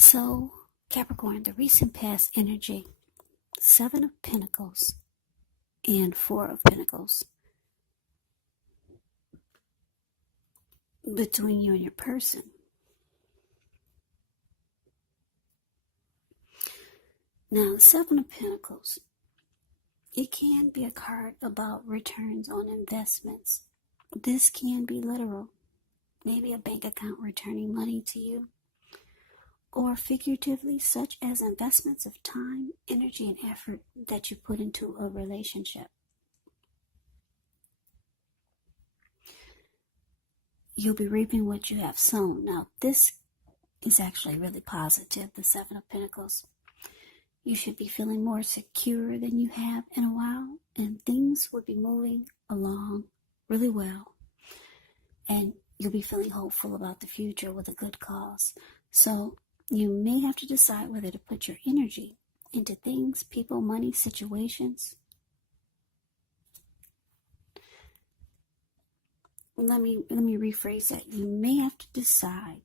So, Capricorn, the recent past energy, Seven of Pentacles and Four of Pentacles between you and your person. Now, the Seven of Pentacles, it can be a card about returns on investments. This can be literal. Maybe a bank account returning money to you. Or figuratively, such as investments of time, energy, and effort that you put into a relationship. You'll be reaping what you have sown. Now, this is actually really positive, the Seven of Pentacles. You should be feeling more secure than you have in a while, and things will be moving along really well. And you'll be feeling hopeful about the future with a good cause. So you may have to decide whether to put your energy into things, people, money, situations. Let me rephrase that. You may have to decide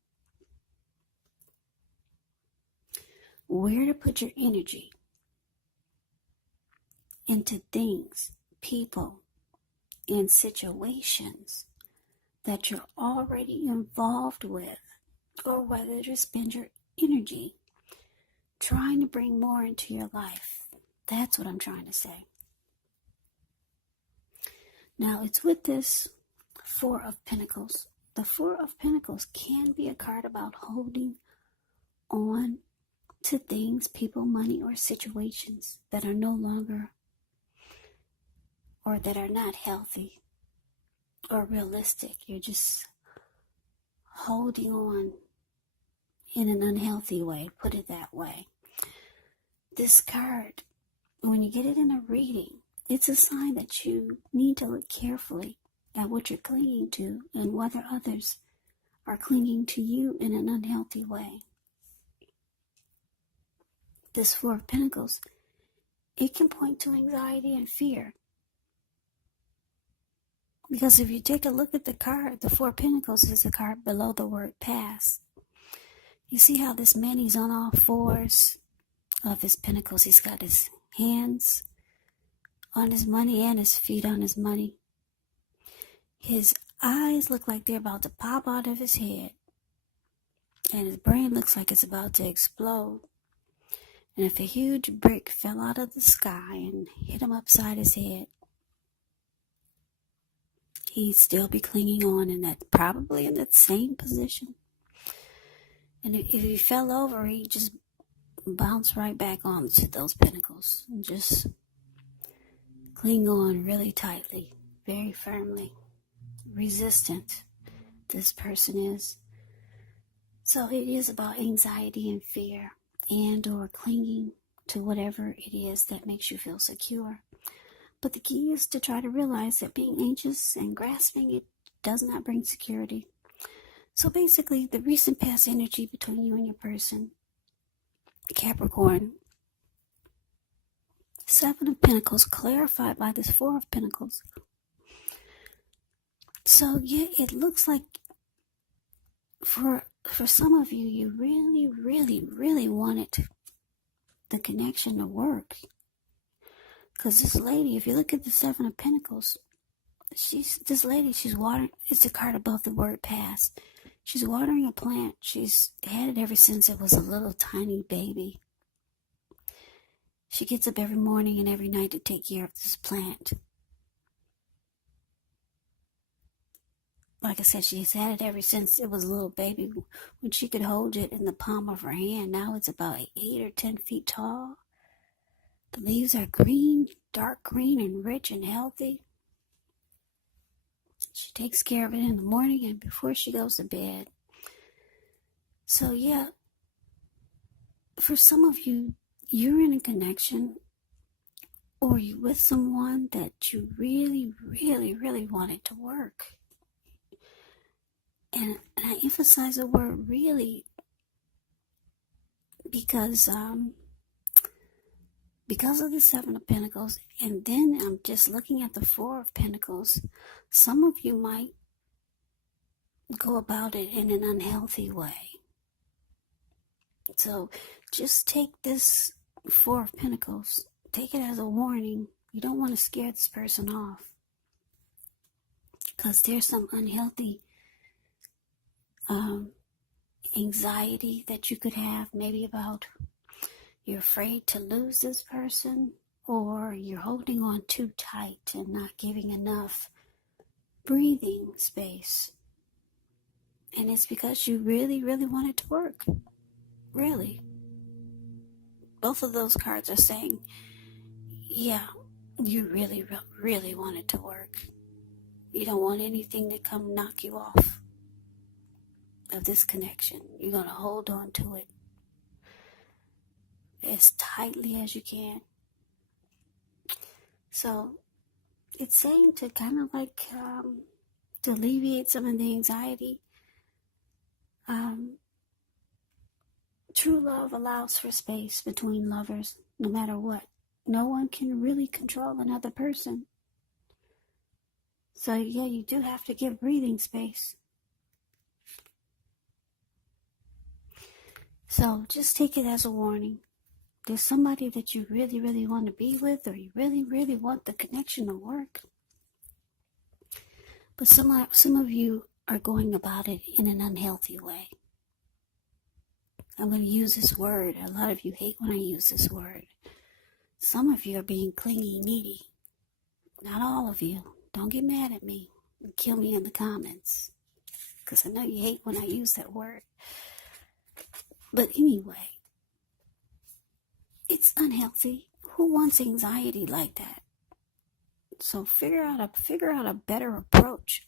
where to put your energy into things, people, and situations that you're already involved with, or whether to spend your energy trying to bring more into your life. That's what I'm trying to say. Now, it's with this Four of Pentacles. The Four of Pentacles can be a card about holding on to things, people, money, or situations that are no longer, or that are not healthy or realistic. You're just holding on in an unhealthy way, put it that way. This card, when you get it in a reading, it's a sign that you need to look carefully at what you're clinging to and whether others are clinging to you in an unhealthy way. This Four of Pentacles, it can point to anxiety and fear. Because if you take a look at the card, the Four of Pentacles is a card below the word pass. You see how this man, he's on all fours of his pentacles. He's got his hands on his money and his feet on his money. His eyes look like they're about to pop out of his head. And his brain looks like it's about to explode. And if a huge brick fell out of the sky and hit him upside his head, he'd still be clinging on, and that probably in that same position. And if he fell over, he'd just bounce right back onto those pentacles and just cling on really tightly, very firmly. Resistant, this person is. So it is about anxiety and fear, and or clinging to whatever it is that makes you feel secure. But the key is to try to realize that being anxious and grasping it does not bring security. So basically, the recent past energy between you and your person, Capricorn, Seven of Pentacles clarified by this Four of Pentacles. So yeah, it looks like for some of you, you really, really, really wanted the connection to work. Because this lady, if you look at the Seven of Pentacles, she's watering. It's a card above the word pass. She's watering a plant. She's had it ever since it was a little tiny baby. She gets up every morning and every night to take care of this plant. Like I said, she's had it ever since it was a little baby, when she could hold it in the palm of her hand. Now it's about 8 or 10 feet tall. The leaves are green, dark green, and rich and healthy. She takes care of it in the morning and before she goes to bed. So yeah, for some of you, you're in a connection, or you're with someone that you really, really, really wanted to work. And I emphasize the word really because of the Seven of Pentacles, and then I'm just looking at the Four of Pentacles. Some of you might go about it in an unhealthy way. So just take this Four of Pentacles, take it as a warning. You don't want to scare this person off, because there's some unhealthy anxiety that you could have, maybe about you're afraid to lose this person, or you're holding on too tight and not giving enough breathing space. And it's because you really, really want it to work. Really. Both of those cards are saying, yeah, you really, really want it to work. You don't want anything to come knock you off of this connection. You're going to hold on to it as tightly as you can. So it's saying to kind of like to alleviate some of the anxiety. True love allows for space between lovers, no matter what. No one can really control another person. So yeah, you do have to give breathing space. So just take it as a warning. There's somebody that you really, really want to be with, or you really, really want the connection to work. But some of you are going about it in an unhealthy way. I'm going to use this word. A lot of you hate when I use this word. Some of you are being clingy, needy. Not all of you. Don't get mad at me and kill me in the comments, because I know you hate when I use that word. But anyway, it's unhealthy. Who wants anxiety like that? So figure out a better approach.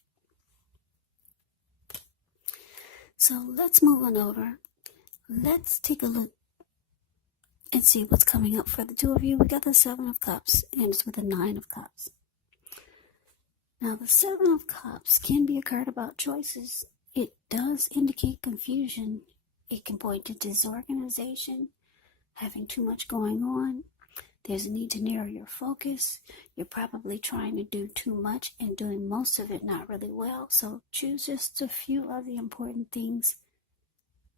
So let's move on over. Let's take a look and see what's coming up for the two of you. We got the Seven of Cups, and it's with the Nine of Cups. Now, the Seven of Cups can be a card about choices. It does indicate confusion. It can point to disorganization, having too much going on. There's a need to narrow your focus. You're probably trying to do too much and doing most of it not really well. So choose just a few of the important things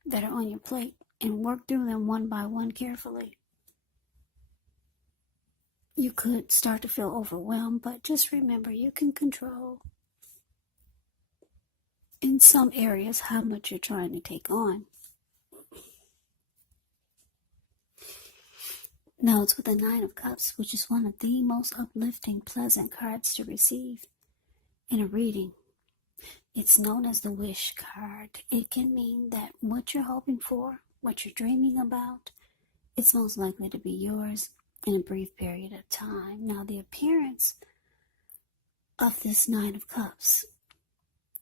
that are on your plate and work through them one by one carefully. You could start to feel overwhelmed, but just remember, you can control in some areas how much you're trying to take on. Now it's with the Nine of Cups, which is one of the most uplifting, pleasant cards to receive in a reading. It's known as the wish card. It can mean that what you're hoping for, what you're dreaming about, it's most likely to be yours in a brief period of time. Now, the appearance of this Nine of Cups,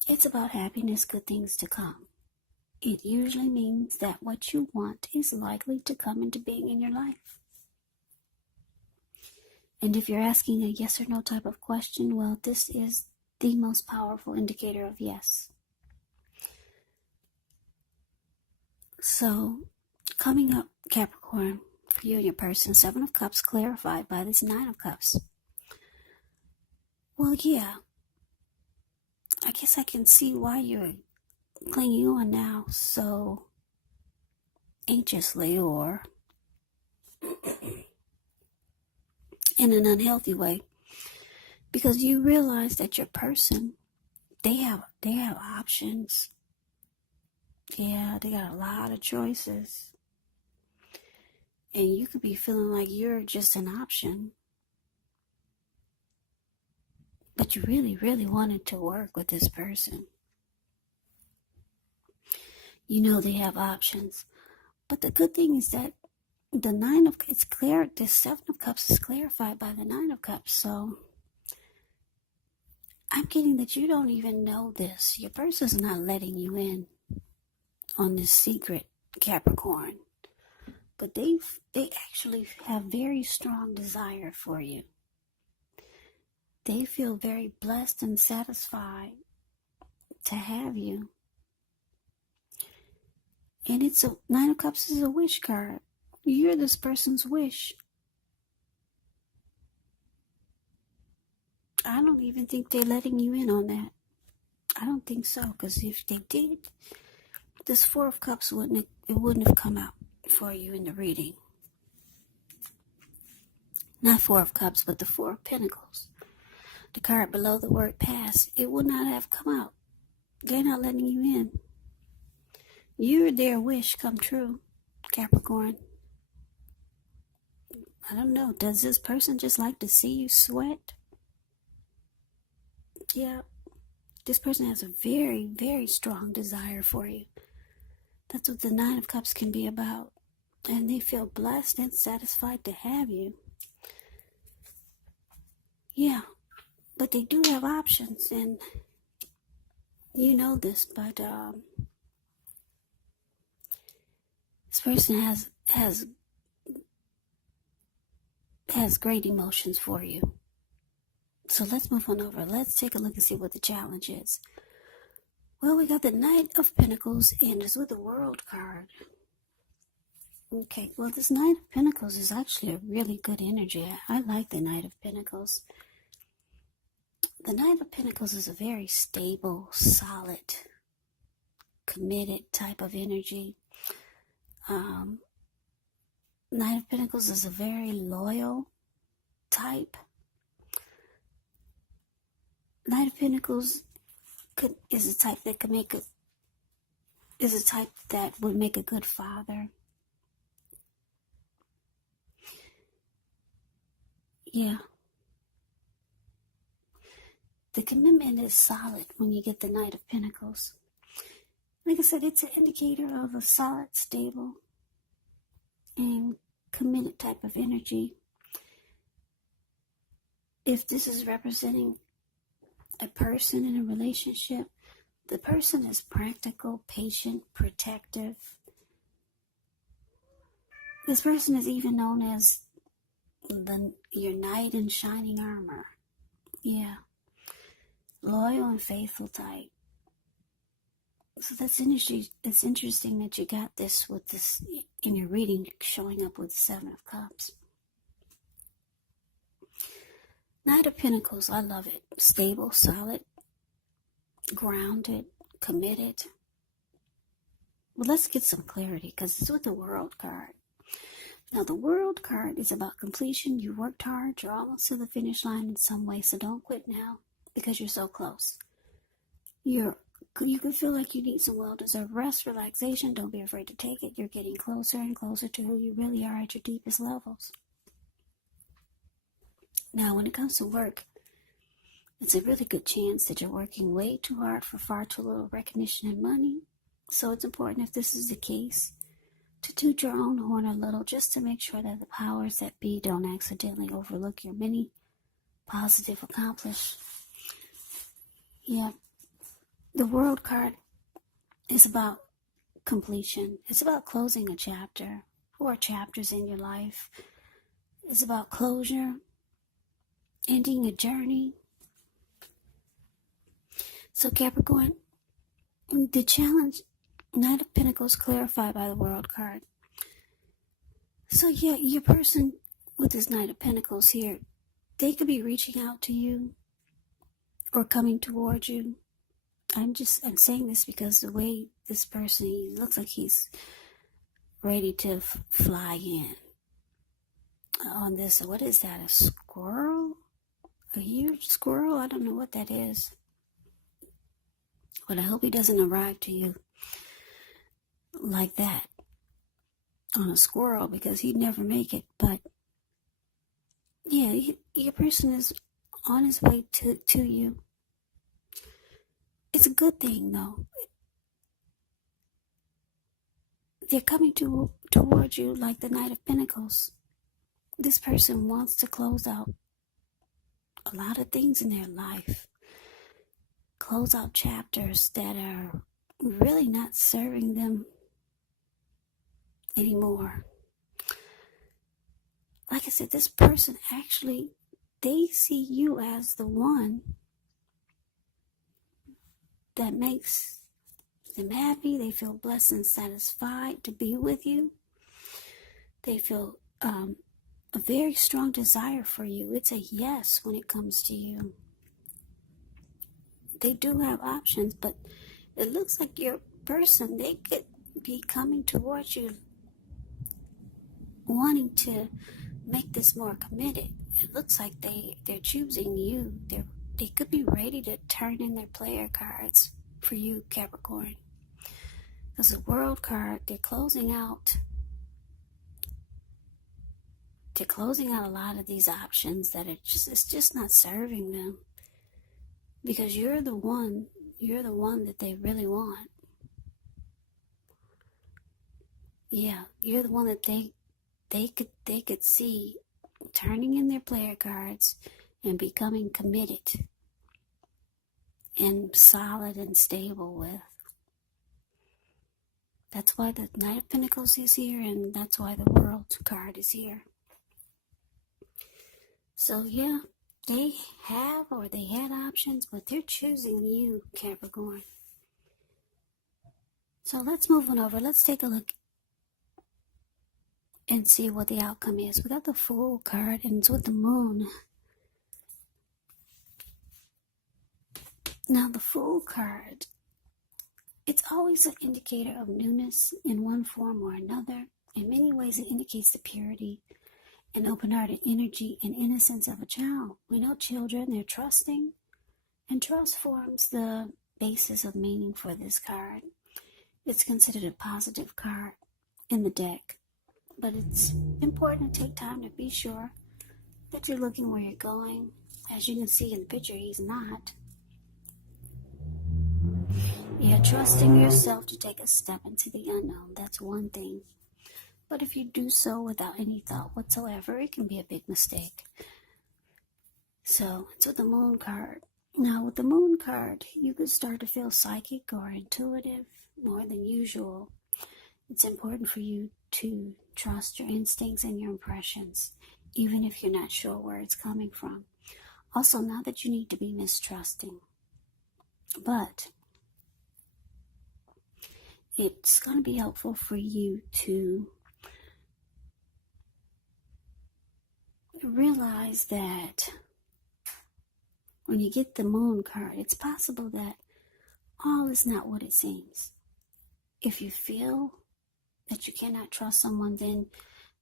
it's about happiness, good things to come. It usually means that what you want is likely to come into being in your life. And if you're asking a yes or no type of question, well, this is the most powerful indicator of yes. So, coming up, Capricorn, for you and your person, Seven of Cups clarified by this Nine of Cups. Well, yeah, I guess I can see why you're clinging on now so anxiously or in an unhealthy way, because you realize that your person, they have options. Yeah, they got a lot of choices. And you could be feeling like you're just an option. But you really, really wanted to work with this person. You know they have options. But the good thing is that the Seven of Cups is clarified by the Nine of Cups. So I'm getting that you don't even know this. Your person's not letting you in on this secret, Capricorn. But they actually have very strong desire for you. They feel very blessed and satisfied to have you. And it's a Nine of Cups is a wish card. You're this person's wish. I don't even think they're letting you in on that. I don't think so, because if they did, this Four of Cups wouldn't have come out. for you in the reading. Not Four of Cups, but the Four of Pentacles. The card below the word pass. It would not have come out. They're not letting you in. You're their wish come true, Capricorn. I don't know. Does this person just like to see you sweat? Yeah. This person has a very, very strong desire for you. That's what the Nine of Cups can be about. And they feel blessed and satisfied to have you. Yeah. But they do have options. And you know this, but this person has great emotions for you. So let's move on over. Let's take a look and see what the challenge is. Well, we got the Knight of Pentacles, and it's with the World card. Okay, well, this Knight of Pentacles is actually a really good energy. I like the Knight of Pentacles. The Knight of Pentacles is a very stable, solid, committed type of energy. Knight of Pentacles is a very loyal type. Knight of Pentacles is a type that would make a good father. Yeah. The commitment is solid when you get the Knight of Pentacles. Like I said, it's an indicator of a solid, stable, and committed type of energy. If this is representing a person in a relationship, the person is practical, patient, protective. This person is even known as your knight in shining armor. Yeah. Loyal and faithful type. So that's interesting. It's interesting that you got this with this in your reading showing up with the Seven of Cups. Knight of Pentacles, I love it. Stable, solid, grounded, committed. Well, let's get some clarity because it's with the World card. Now, the World card is about completion. You worked hard. You're almost to the finish line in some way, so don't quit now because you're so close. You can feel like you need some well-deserved rest, relaxation. Don't be afraid to take it. You're getting closer and closer to who you really are at your deepest levels. Now, when it comes to work, it's a really good chance that you're working way too hard for far too little recognition and money. So it's important, if this is the case, to toot your own horn a little just to make sure that the powers that be don't accidentally overlook your many positive accomplishments. Yeah. The World card is about completion. It's about closing a chapter or chapters in your life. It's about closure, ending a journey. So Capricorn, the challenge, Knight of Pentacles clarified by the World card. So yeah, your person with this Knight of Pentacles here, they could be reaching out to you or coming towards you. I'm saying this because the way this person, he looks like he's ready to fly in on this. What is that, a squirrel? A huge squirrel? I don't know what that is. But I hope he doesn't arrive to you like that on a squirrel because he'd never make it. But yeah, your person is on his way to you. It's a good thing, though. They're coming towards you like the Knight of Pentacles. This person wants to close out a lot of things in their life. Close out chapters that are really not serving them anymore. Like I said, this person actually, they see you as the one that makes them happy. They feel blessed and satisfied to be with you. They feel a very strong desire for you. It's a yes when it comes to you. They do have options, but it looks like your person, they could be coming towards you wanting to make this more committed. It looks like they're choosing you. They could be ready to turn in their player cards for you, Capricorn. Because the World card, they're closing out a lot of these options that it's just not serving them. Because you're the one that they really want. Yeah, you're the one that they could see turning in their player cards and becoming committed and solid and stable with. That's why the Knight of Pentacles is here, and that's why the World card is here. So yeah, they had options, but they're choosing you, Capricorn. So let's move on over. Let's take a look and see what the outcome is. We got the Fool card, and it's with the Moon. Now, the Fool card, it's always an indicator of newness in one form or another. In many ways, it indicates the purity and open-hearted energy and innocence of a child. We know children, they're trusting, and trust forms the basis of meaning for this card. It's considered a positive card in the deck, but it's important to take time to be sure that you're looking where you're going. As you can see in the picture, he's not. You're trusting yourself to take a step into the unknown. That's one thing. But if you do so without any thought whatsoever, it can be a big mistake. So, it's with the Moon card. Now, with the Moon card, you could start to feel psychic or intuitive more than usual. It's important for you to trust your instincts and your impressions, even if you're not sure where it's coming from. Also, not that you need to be mistrusting, but it's going to be helpful for you to realize that when you get the Moon card, it's possible that all is not what it seems. If you feel that you cannot trust someone, then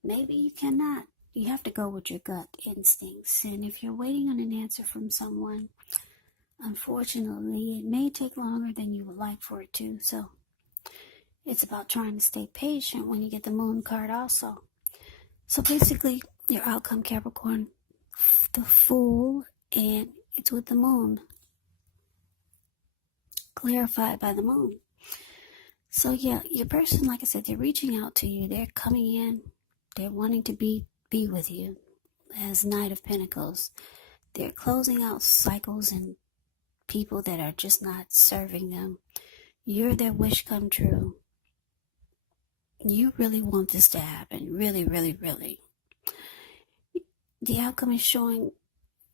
maybe you cannot. You have to go with your gut instincts. And if you're waiting on an answer from someone, unfortunately, it may take longer than you would like for it to. So it's about trying to stay patient when you get the Moon card also. So basically, your outcome, Capricorn, the Fool, and it's with the Moon. Clarified by the Moon. So yeah, your person, like I said, they're reaching out to you. They're coming in. They're wanting to be with you as Knight of Pentacles. They're closing out cycles and people that are just not serving them. You're their wish come true. You really want this to happen. Really, really, really. The outcome is showing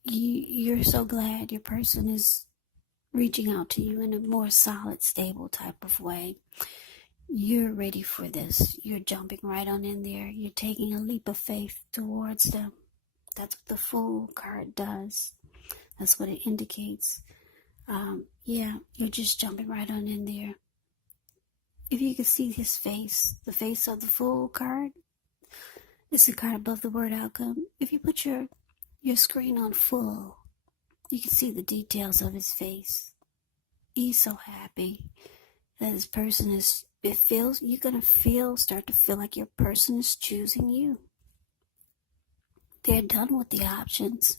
you're so glad your person is reaching out to you in a more solid, stable type of way. You're ready for this. You're jumping right on in there. You're taking a leap of faith towards them. That's what the Fool card does. That's what it indicates. Yeah, you're just jumping right on in there. If you could see his face, the face of the Fool card, it's the card above the word outcome. If you put your screen on full, you can see the details of his face. He's so happy that this person is, you're going to start to feel like your person is choosing you. They're done with the options.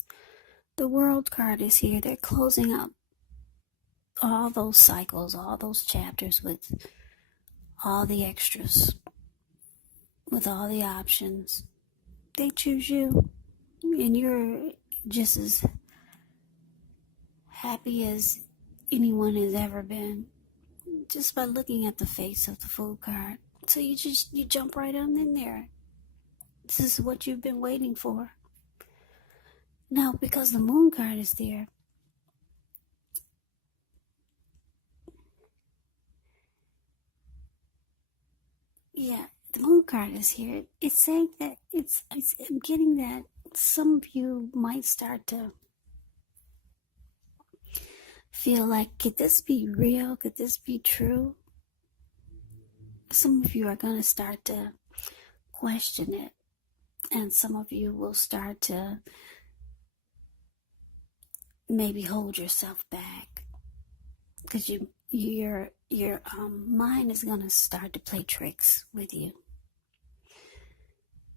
The World card is here. They're closing out all those cycles, all those chapters with all the extras, with all the options. They choose you, and you're just as happy as anyone has ever been, just by looking at the face of the Fool card. So you jump right on in there. This is what you've been waiting for. Now, because the Moon card is there, yeah, the Moon card is here. It's saying that I'm getting that some of you might start to feel like, could this be real? Could this be true? Some of you are going to start to question it. And some of you will start to maybe hold yourself back because your mind is going to start to play tricks with you,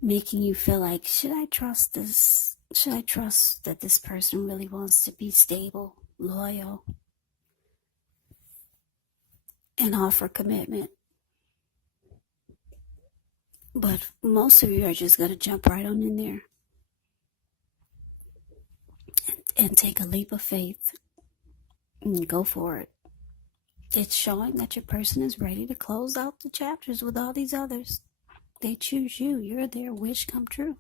making you feel like, should I trust this? Should I trust that this person really wants to be stable, loyal, and offer commitment? But most of you are just going to jump right on in there and take a leap of faith and go for it. It's showing that your person is ready to close out the chapters with all these others. They choose you. You're their wish come true.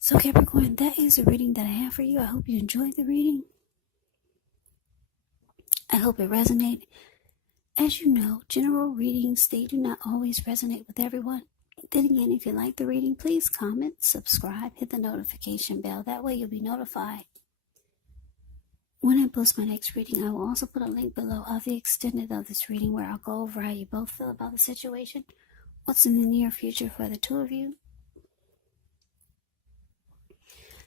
So Capricorn, that is the reading that I have for you. I hope you enjoyed the reading. I hope it resonated. As you know, general readings, they do not always resonate with everyone. Then again, if you like the reading, please comment, subscribe, hit the notification bell. That way you'll be notified when I post my next reading. I will also put a link below of the extended of this reading where I'll go over how you both feel about the situation, what's in the near future for the two of you,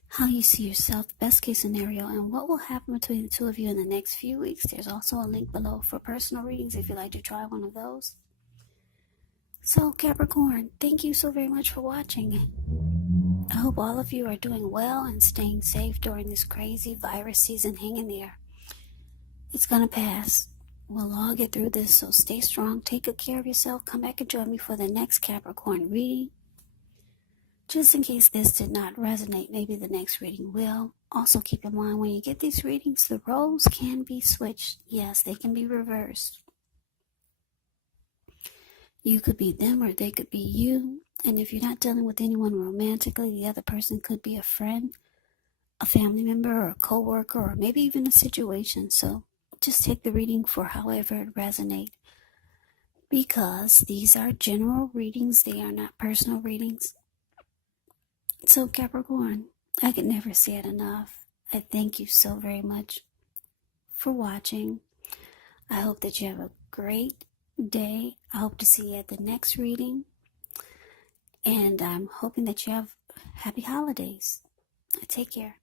how you see yourself, best case scenario, and what will happen between the two of you in the next few weeks. There's also a link below for personal readings if you'd like to try one of those. So Capricorn, thank you so very much for watching. I hope all of you are doing well and staying safe during this crazy virus season. Hang in there. It's gonna pass. We'll all get through this, so stay strong, take good care of yourself. Come back and join me for the next Capricorn reading. Just in case this did not resonate, maybe the next reading will. Also keep in mind when you get these readings, the roles can be switched. Yes, they can be reversed. You could be them or they could be you. And if you're not dealing with anyone romantically, the other person could be a friend, a family member, or a co-worker, or maybe even a situation. So just take the reading for however it resonates. Because these are general readings, they are not personal readings. So Capricorn, I could never say it enough. I thank you so very much for watching. I hope that you have a great day. I hope to see you at the next reading. And I'm hoping that you have happy holidays. Take care.